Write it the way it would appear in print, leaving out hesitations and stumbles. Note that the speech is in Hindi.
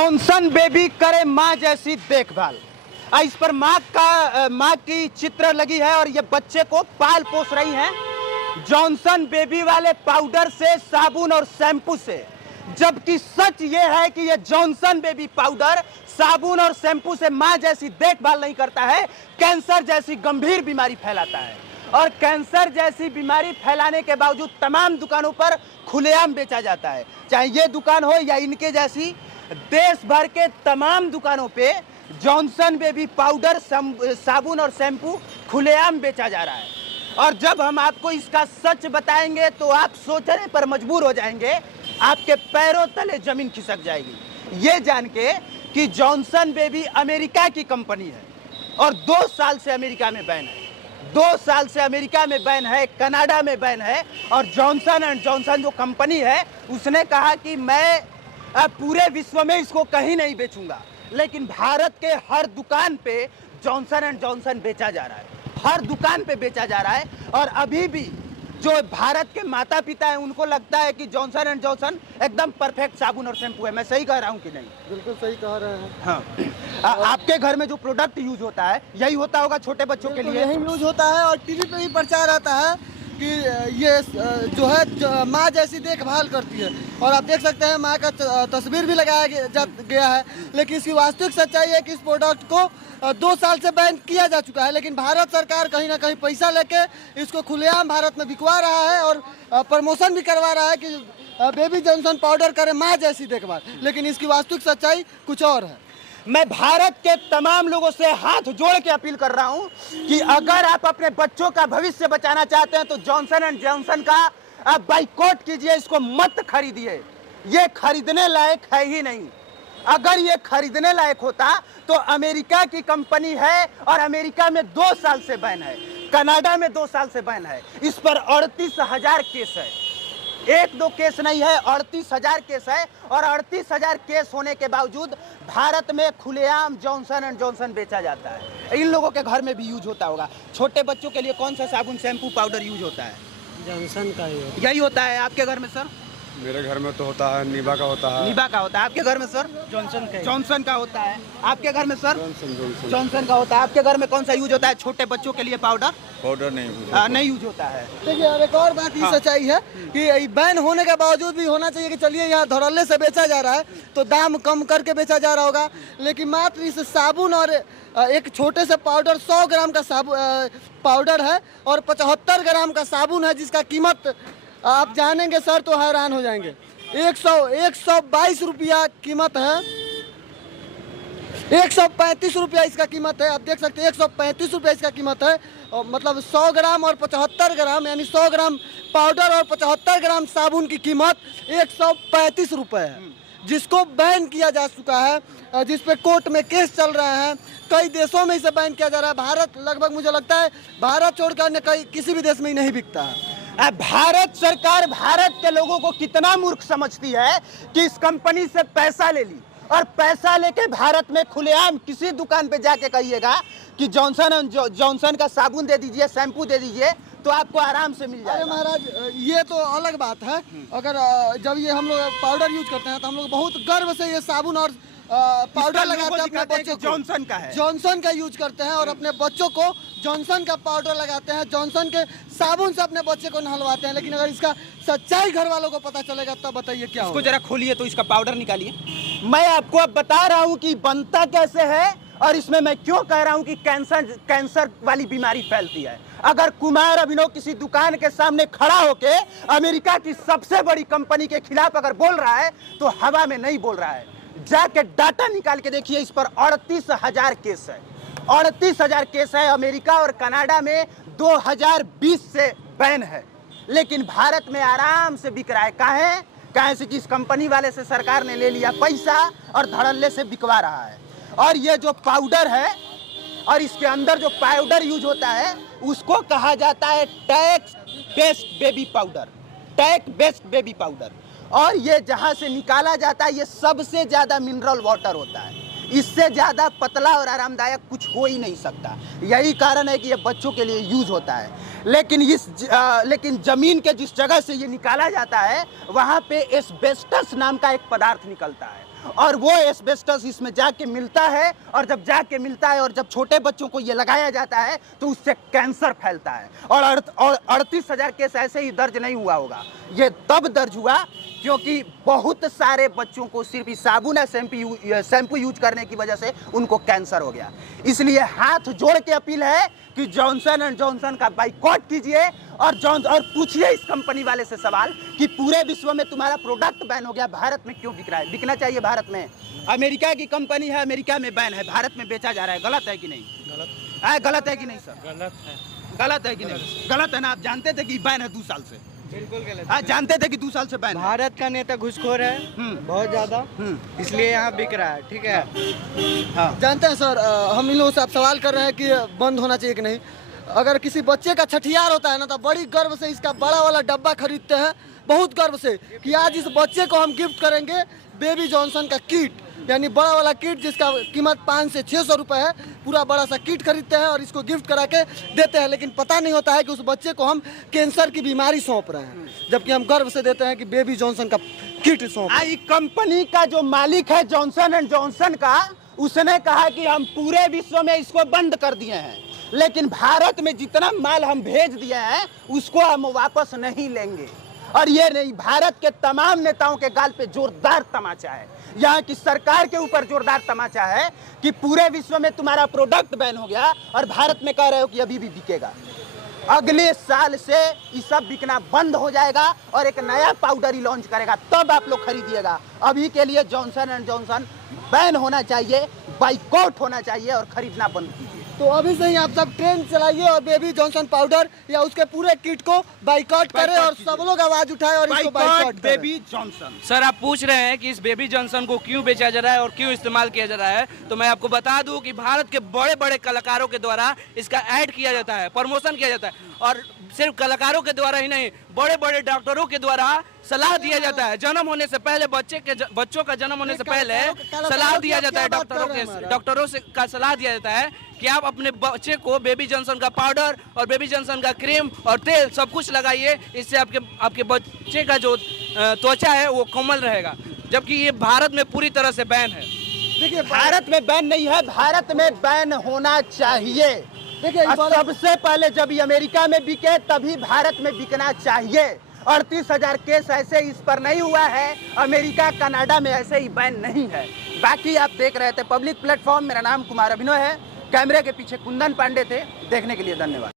जॉनसन बेबी करे माँ जैसी देखभाल। इस पर माँ की चित्र लगी है और ये बच्चे को पाल पोस रही हैं जॉनसन बेबी वाले पाउडर से, साबुन और शैम्पू से। जबकि सच ये है कि ये जॉनसन बेबी पाउडर साबुन और शैम्पू से माँ जैसी देखभाल नहीं करता है, कैंसर जैसी गंभीर बीमारी फैलाता है। और कैंसर जैसी बीमारी फैलाने के बावजूद तमाम दुकानों पर खुलेआम बेचा जाता है। चाहे ये दुकान हो या इनके जैसी, देश भर के तमाम दुकानों पे जॉनसन बेबी पाउडर, साबुन और शैम्पू खुलेआम बेचा जा रहा है। और जब हम आपको इसका सच बताएंगे तो आप सोचने पर मजबूर हो जाएंगे, आपके पैरों तले जमीन खिसक जाएगी ये जान के कि जॉनसन बेबी अमेरिका की कंपनी है और 2 साल से अमेरिका में बैन है। 2 साल से अमेरिका में बैन है, कनाडा में बैन है। और जॉनसन एंड जॉनसन जो कंपनी है उसने कहा कि मैं पूरे विश्व में इसको कहीं नहीं बेचूंगा, लेकिन भारत के हर दुकान पे जॉनसन एंड जॉनसन बेचा जा रहा है, हर दुकान पे बेचा जा रहा है। और अभी भी जो भारत के माता पिता हैं उनको लगता है कि जॉनसन एंड जॉनसन एकदम परफेक्ट साबुन और शैम्पू है। मैं सही कह रहा हूँ कि नहीं? बिल्कुल सही कह रहे हैं। हाँ, आपके घर में जो प्रोडक्ट यूज होता है यही होता होगा छोटे बच्चों के लिए? यही यूज होता है और टीवी पे भी प्रचार आता है कि ये जो है माँ जैसी देखभाल करती है। और आप देख सकते हैं माँ का तस्वीर भी लगाया गया है। लेकिन इसकी वास्तविक सच्चाई है कि इस प्रोडक्ट को 2 साल से बैन किया जा चुका है, लेकिन भारत सरकार कहीं ना कहीं पैसा लेके इसको खुलेआम भारत में बिकवा रहा है और प्रमोशन भी करवा रहा है कि बेबी जॉनसन पाउडर करे माँ जैसी देखभाल। लेकिन इसकी वास्तविक सच्चाई कुछ और है। मैं भारत के तमाम लोगों से हाथ जोड़ के अपील कर रहा हूं कि अगर आप अपने बच्चों का भविष्य बचाना चाहते हैं तो जॉनसन एंड जॉनसन का आप बाइकआउट कीजिए, इसको मत खरीदिए। ये खरीदने लायक है ही नहीं। अगर ये खरीदने लायक होता तो अमेरिका की कंपनी है और अमेरिका में 2 साल से बैन है, कनाडा में 2 साल से बैन है। इस पर 38,000 केस है, 1-2 केस नहीं है, 38,000 केस है। और 38,000 केस होने के बावजूद भारत में खुलेआम जॉनसन एंड जॉनसन बेचा जाता है। इन लोगों के घर में भी यूज होता होगा। छोटे बच्चों के लिए कौन सा साबुन, शैम्पू, पाउडर यूज होता है? जॉनसन का यही होता है। आपके घर में सर? मेरे घर में तो होता है निभा का होता है। निभा का होता है। आपके घर में सर? जॉनसन का होता है। आपके घर में सर? जॉनसन का होता है। आपके घर में कौन सा यूज होता है छोटे बच्चों के लिए? पाउडर नहीं यूज होता है। देखिए और एक और बात ये सच्चाई है कि बैन होने के बावजूद भी होना चाहिए कि चलिए यहाँ धड़ल्ले से बेचा जा रहा है तो दाम कम करके बेचा जा रहा होगा, लेकिन मात्र इस साबुन और एक छोटे से पाउडर 100 ग्राम का पाउडर है और 75 ग्राम का साबुन है, जिसका कीमत आप जानेंगे सर तो हैरान हो जाएंगे। 122 रुपया कीमत है, 135 रुपया इसका कीमत है। आप देख सकते हैं 135 रुपया इसका कीमत है। और मतलब 100 ग्राम और 75 ग्राम यानी 100 ग्राम पाउडर और 75 ग्राम साबुन की कीमत 135 रुपये है, जिसको बैन किया जा चुका है, जिस पे कोर्ट में केस चल रहे हैं। कई देशों में इसे बैन किया जा रहा है। भारत लगभग मुझे लगता है भारत छोड़कर अन्य किसी भी देश में ही नहीं बिकता है। भारत सरकार भारत के लोगों को कितना मूर्ख समझती है कि इस कंपनी से पैसा ले ली और पैसा लेके भारत में खुलेआम किसी दुकान पे जाके कहिएगा कि जॉनसन का साबुन दे दीजिए, शैम्पू दे दीजिए तो आपको आराम से मिल जाएगा। अरे महाराज ये तो अलग बात है। अगर जब ये हम लोग पाउडर यूज करते हैं तो हम लोग बहुत गर्व से ये साबुन और पाउडर लगाते हैं अपने बच्चों को। जॉनसन का है, जॉनसन का यूज करते हैं और अपने बच्चों को जॉनसन का पाउडर लगाते हैं, जॉनसन के साबुन से अपने बच्चे को नहलवाते हैं। लेकिन अगर इसका सच्चाई घर वालों को पता चलेगा तब बताइए क्या होगा। इसको जरा खोलिए तो इसका पाउडर निकालिए। मैं आपको अब बता रहा हूँ कि बनता कैसे है और इसमें मैं क्यों कह रहा हूँ कि कैंसर वाली बीमारी फैलती है। अगर कुमार अभिनव किसी दुकान के सामने खड़ा होके अमेरिका की सबसे बड़ी कंपनी के खिलाफ अगर बोल रहा है तो हवा में नहीं बोल रहा है। जाके डाटा निकाल के देखिए, इस पर 38,000 केस है, 38,000 केस है। अमेरिका और कनाडा में 2020 से बैन है, लेकिन भारत में आराम से बिक रहा है। काहे से कि इस कंपनी वाले से सरकार ने ले लिया पैसा और धड़ल्ले से बिकवा रहा है। और ये जो पाउडर है और इसके अंदर जो पाउडर यूज होता है उसको कहा जाता है tax based baby powder, tax based baby powder. और ये जहाँ से निकाला जाता है ये सबसे ज़्यादा मिनरल वाटर होता है, इससे ज़्यादा पतला और आरामदायक कुछ हो ही नहीं सकता। यही कारण है कि ये बच्चों के लिए यूज होता है। लेकिन ज़मीन के जिस जगह से ये निकाला जाता है वहाँ पे एस्बेस्टस नाम का एक पदार्थ निकलता है और वो एस्बेस्टस इसमें जाके मिलता है, और जब जाके मिलता है और जब छोटे बच्चों को ये लगाया जाता है तो उससे कैंसर फैलता है। और 38,000 केस ऐसे ही दर्ज नहीं हुआ होगा, ये तब दर्ज हुआ क्योंकि बहुत सारे बच्चों को सिर्फ इस साबुन या शैम्पू यूज करने की वजह से उनको कैंसर हो गया। इसलिए हाथ जोड़ के अपील है कि जॉनसन एंड जॉनसन का बाइकॉट कीजिए और पूछिए इस कंपनी वाले से सवाल कि पूरे विश्व में तुम्हारा प्रोडक्ट बैन हो गया, भारत में क्यों बिक रहा है? बिकना चाहिए भारत में। अमेरिका की कंपनी है, अमेरिका में बैन है, भारत में बेचा जा रहा है। गलत है कि नहीं? गलत है कि नहीं सर? गलत है। गलत है कि नहीं? गलत है ना? आप जानते थे कि बैन है 2 साल से? बिल्कुल गलत। आप जानते थे कि 2 साल से बैन है? भारत का नेता घुसखोर है बहुत ज्यादा, इसलिए यहाँ बिक रहा है। ठीक है, हाँ। जानते हैं सर, हम इन लोगों से आप सवाल कर रहे हैं कि बंद होना चाहिए कि नहीं। अगर किसी बच्चे का छठियार होता है ना तो बड़ी गर्व से इसका बड़ा वाला डब्बा खरीदते हैं, बहुत गर्व से कि आज इस बच्चे को हम गिफ्ट करेंगे बेबी जॉनसन का किट, यानी बड़ा वाला किट जिसका कीमत 500 से 600 रुपए है। पूरा बड़ा सा किट खरीदते हैं और इसको गिफ्ट करा के देते हैं, लेकिन पता नहीं होता है कि उस बच्चे को हम कैंसर की बीमारी सौंप रहे हैं, जबकि हम गर्व से देते हैं कि बेबी जॉनसन का किट सौंप। आई कंपनी का जो मालिक है जॉनसन एंड जॉनसन का, उसने कहा कि हम पूरे विश्व में इसको बंद कर दिए हैं, लेकिन भारत में जितना माल हम भेज दिए हैं उसको हम वापस नहीं लेंगे। और ये नहीं, भारत के तमाम नेताओं के गाल पे जोरदार तमाचा है, यहाँ की सरकार के ऊपर जोरदार तमाचा है कि पूरे विश्व में तुम्हारा प्रोडक्ट बैन हो गया और भारत में कह रहे हो कि अभी भी बिकेगा। अगले साल से ये सब बिकना बंद हो जाएगा और एक नया पाउडर ही लॉन्च करेगा, तब आप लोग खरीदिएगा। अभी के लिए जॉनसन एंड जॉनसन बैन होना चाहिए, बाइकआउट होना चाहिए और खरीदना बंद कीजिए। तो अभी से ही आप सब ट्रेंड चलाइए और बेबी जॉनसन पाउडर या उसके पूरे किट को बाइकआउट करें और सब लोग आवाज उठाएं और इसको बाइकआउट करें। Baby Johnson. सर, आप पूछ रहे हैं कि इस बेबी जॉनसन को क्यों बेचा जा रहा है और क्यों इस्तेमाल किया जा रहा है, तो मैं आपको बता दूं कि भारत के बड़े बड़े कलाकारों के द्वारा इसका ऐड किया जाता है, प्रमोशन किया जाता है, और सिर्फ कलाकारों के द्वारा ही नहीं, बड़े बड़े डॉक्टरों के द्वारा सलाह दिया जाता है। जन्म होने से पहले बच्चों का जन्म होने से पहले सलाह दिया जाता है, डॉक्टरों से का सलाह दिया जाता है कि आप अपने बच्चे को बेबी जॉनसन का पाउडर और बेबी जॉनसन का क्रीम और तेल सब कुछ लगाइए, इससे आपके बच्चे का जो त्वचा है वो कोमल रहेगा, जबकि ये भारत में पूरी तरह से बैन है। देखिए, भारत में बैन नहीं है, भारत में बैन होना चाहिए। देखिए, सबसे पहले जब ये अमेरिका में बिके तभी भारत में बिकना चाहिए। 38,000 केस ऐसे इस पर नहीं हुआ है, अमेरिका कनाडा में ऐसे ही बैन नहीं है। बाकी आप देख रहे थे पब्लिक प्लेटफॉर्म। मेरा नाम कुमार अभिनव है, कैमरे के पीछे कुंदन पांडे थे। देखने के लिए धन्यवाद।